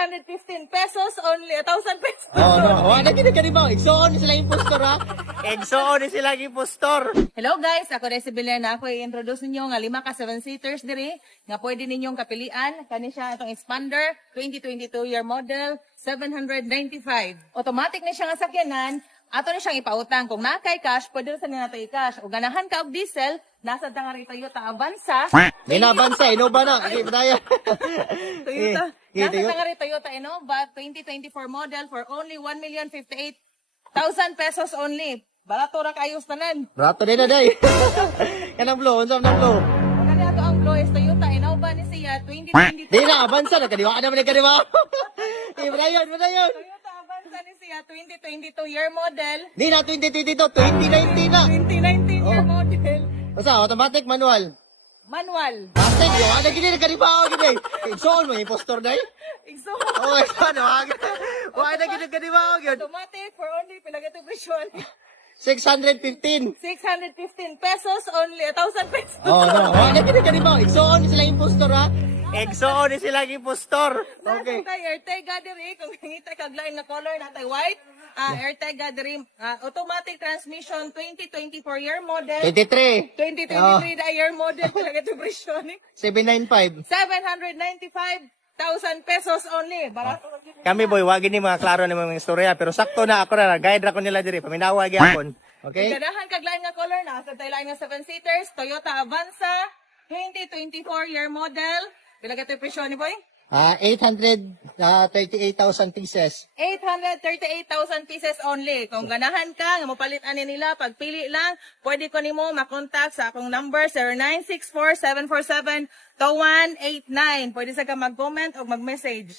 615 pesos only, 1,000 pesos. Oh, no. Wala gid ka di ba? Igsoon sila impostor ha. Igsoon sila impostor. Hello guys, ako rin si Bilena. Ako i-introduce ninyo nga 5 ka 7-seaters diri nga pwede ninyong kapilian. Kani siya itong Expander 2022 year model 795. Automatic na siya nga sakyanan. Ato na siyang ipautang. Kung nakay cash, pwede sa nila nato i-cash. O ganahan ka og diesel, nasa tangari Toyota Avanza. May nabansa, Innova na. Hindi pa tayo. Toyota. Eh, Nasa Toyota. tangari Toyota Innova 2024 model for only 1,058,000 pesos only. Barato ra kayo tanan. Brato din na day. Kanang blow, unsam nang blow. Kani ato ang Blue is Toyota Innova ni siya 2022. Di na, abansa na. Kadiwa naman ka di ba? Madayon. Toyota Avanza ni siya 2022 year model. Di na, 2022, 2019 na. 2019 year model. Basta, automatic, manual. Manual. Automatic, yung ada gini, kadiwa ako gini. Igsoon mo, impostor day. Exo. Oh, ano, wala na gini, kadiwa ako gini. Automatic for only pilagato presyon. 615. 615 pesos only, 1,000 pesos. Oh, no. Wala na gini, kadiwa. Igsoon sila impostor ha. Igsoon sila impostor. Okay. Natay AirTag diri kung ngita kag lain na color natay white. AirTag diri automatic transmission 2024 year model. 23. 2023 na year model pilagato presyon. 795. 795,000 pesos only. Barato lang yun. Kami boy, wagi ni mga klaro ni mga istorya, pero sakto na ako na, guide ra ko nila diri, paminawa gyapon. Okay? Ganahan kag lain nga color na sa lain nga 7-seaters Toyota Avanza 2024 year model. Pila ka presyon ni boy? 838,000 pieces. 838,000 pieces only. Kung ganahan ka, nga mapalit ani nila, pagpili lang, pwede ko nimo makontak sa akong number 0964-747-2189. Pwede sa ka mag-comment o mag-message.